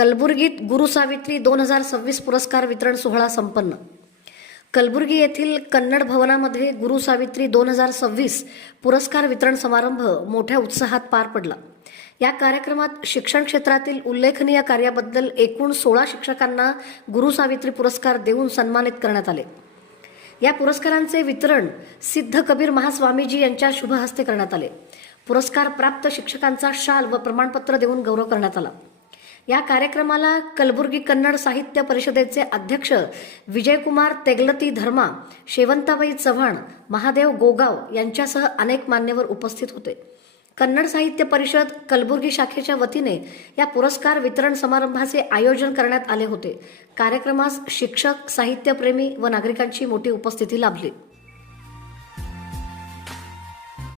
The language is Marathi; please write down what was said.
कलबुर्गीत गुरुसावित्री 2026 पुरस्कार वितरण सोहळा संपन्न. कलबुर्गी येथील कन्नड भवनामध्ये गुरुसावित्री 2026 पुरस्कार वितरण समारंभ मोठ्या उत्साहात पार पडला. या कार्यक्रमात शिक्षण क्षेत्रातील उल्लेखनीय कार्याबद्दल एकूण 16 शिक्षकांना गुरुसावित्री पुरस्कार देऊन सन्मानित करण्यात आले. या पुरस्कारांचे वितरण सिद्ध कबीर महास्वामीजी यांच्या शुभ हस्ते करण्यात आले. पुरस्कार प्राप्त शिक्षकांचा शाल व प्रमाणपत्र देऊन गौरव करण्यात आला. या कार्यक्रमाला कलबुर्गी कन्नड साहित्य परिषदेचे अध्यक्ष विजयकुमार तेगलती धर्मा, शेवंताबाई चव्हाण, महादेव गोगाव यांच्यासह अनेक मान्यवर उपस्थित होते. कन्नड साहित्य परिषद कलबुर्गी शाखेच्या वतीने या पुरस्कार वितरण समारंभाचे आयोजन करण्यात आले होते. कार्यक्रमास शिक्षक, साहित्यप्रेमी व नागरिकांची मोठी उपस्थिती लाभली.